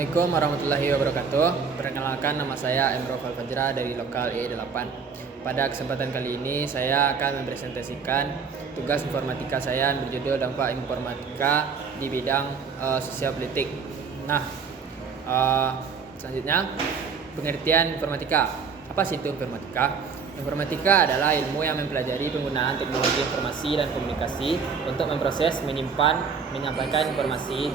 Assalamualaikum warahmatullahi wabarakatuh. Perkenalkan, nama saya Emro Falfajra dari Lokal E8. Pada kesempatan kali ini saya akan mempresentasikan tugas informatika saya yang berjudul Dampak Informatika di bidang sosial politik. Nah, selanjutnya pengertian informatika. Apa sih itu informatika? Informatika adalah ilmu yang mempelajari penggunaan teknologi informasi dan komunikasi untuk memproses, menyimpan, menyampaikan informasi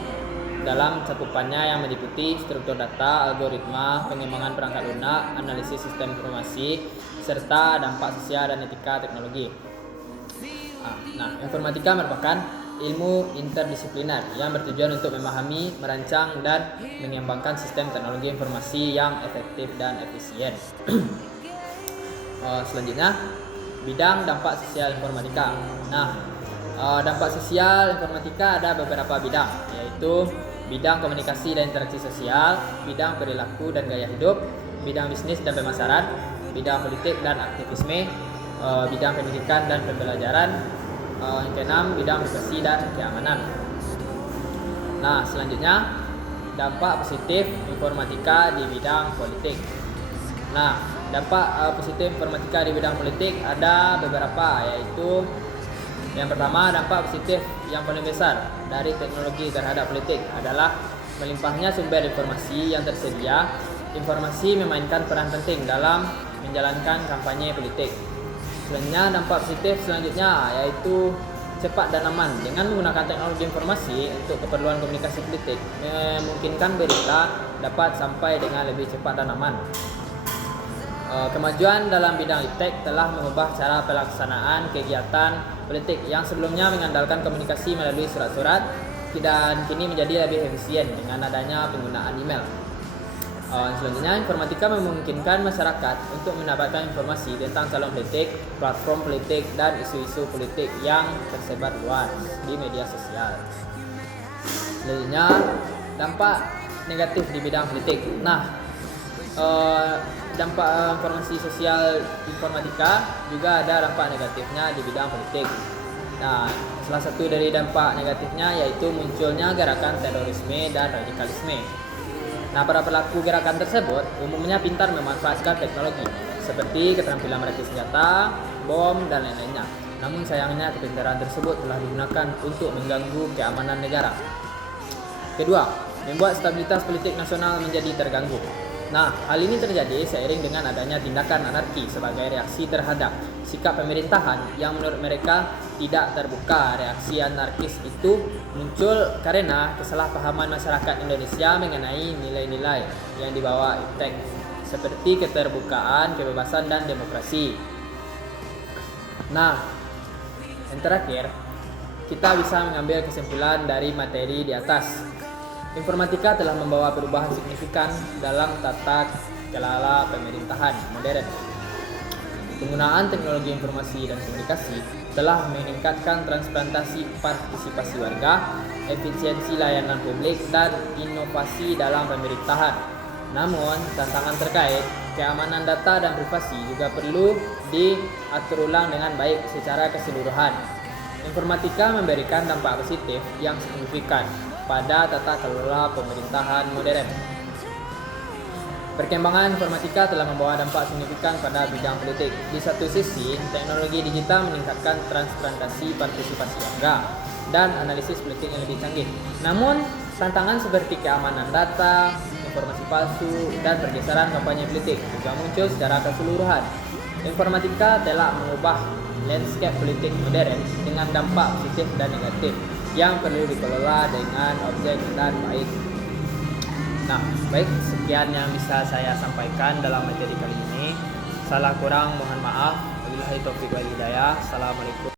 dalam cakupannya yang meliputi struktur data, algoritma, pengembangan perangkat lunak, analisis sistem informasi, serta dampak sosial dan etika teknologi. Nah, informatika merupakan ilmu interdisipliner yang bertujuan untuk memahami, merancang, dan mengembangkan sistem teknologi informasi yang efektif dan efisien. Selanjutnya, bidang dampak sosial informatika. Nah, dampak sosial informatika ada beberapa bidang, yaitu bidang komunikasi dan interaksi sosial, bidang perilaku dan gaya hidup, bidang bisnis dan pemasaran, bidang politik dan aktivisme, bidang pendidikan dan pembelajaran, yang keenam bidang privasi dan keamanan. Nah, selanjutnya dampak positif informatika di bidang politik. Nah, dampak positif informatika di bidang politik ada beberapa, yaitu yang pertama, dampak positif yang paling besar dari teknologi terhadap politik adalah melimpahnya sumber informasi yang tersedia. Informasi memainkan peran penting dalam menjalankan kampanye politik. Selanjutnya, dampak positif selanjutnya yaitu cepat dan aman. Dengan menggunakan teknologi informasi untuk keperluan komunikasi politik, memungkinkan berita dapat sampai dengan lebih cepat dan aman. Kemajuan dalam bidang iptek telah mengubah cara pelaksanaan kegiatan politik yang sebelumnya mengandalkan komunikasi melalui surat-surat dan kini menjadi lebih efisien dengan adanya penggunaan email. Selanjutnya, informatika memungkinkan masyarakat untuk mendapatkan informasi tentang calon politik, platform politik, dan isu-isu politik yang tersebar luas di media sosial. Selanjutnya, dampak negatif di bidang politik. Nah, dampak informasi sosial informatika juga ada dampak negatifnya di bidang politik. Nah, salah satu dari dampak negatifnya yaitu munculnya gerakan terorisme dan radikalisme. Nah, para pelaku gerakan tersebut umumnya pintar memanfaatkan teknologi seperti keterampilan merakit senjata, bom, dan lain-lainnya. Namun sayangnya kepintaran tersebut telah digunakan untuk mengganggu keamanan negara. Kedua, membuat stabilitas politik nasional menjadi terganggu. Nah, hal ini terjadi seiring dengan adanya tindakan anarki sebagai reaksi terhadap sikap pemerintahan yang menurut mereka tidak terbuka. Reaksi anarkis itu muncul karena kesalahpahaman masyarakat Indonesia mengenai nilai-nilai yang dibawa iptek seperti keterbukaan, kebebasan, dan demokrasi. Nah, yang terakhir, kita bisa mengambil kesimpulan dari materi di atas. Informatika telah membawa perubahan signifikan dalam tata kelola pemerintahan modern. Penggunaan teknologi informasi dan komunikasi telah meningkatkan transparansi partisipasi warga, efisiensi layanan publik, dan inovasi dalam pemerintahan. Namun, tantangan terkait keamanan data dan privasi juga perlu diatur ulang dengan baik secara keseluruhan. Informatika memberikan dampak positif yang signifikan pada tata kelola pemerintahan modern. Perkembangan informatika telah membawa dampak signifikan pada bidang politik. Di satu sisi, teknologi digital meningkatkan transparansi partisipasi warga dan analisis politik yang lebih canggih. Namun, tantangan seperti keamanan data, informasi palsu, dan pergeseran kampanye politik juga muncul secara keseluruhan. Informatika telah mengubah landscape politik modern dengan dampak positif dan negatif yang perlu dikelola dengan objek dan baik. Nah, baik, sekian yang bisa saya sampaikan dalam materi kali ini. Salah kurang mohon maaf. Wabillahi taufiq wal hidayah. Assalamualaikum.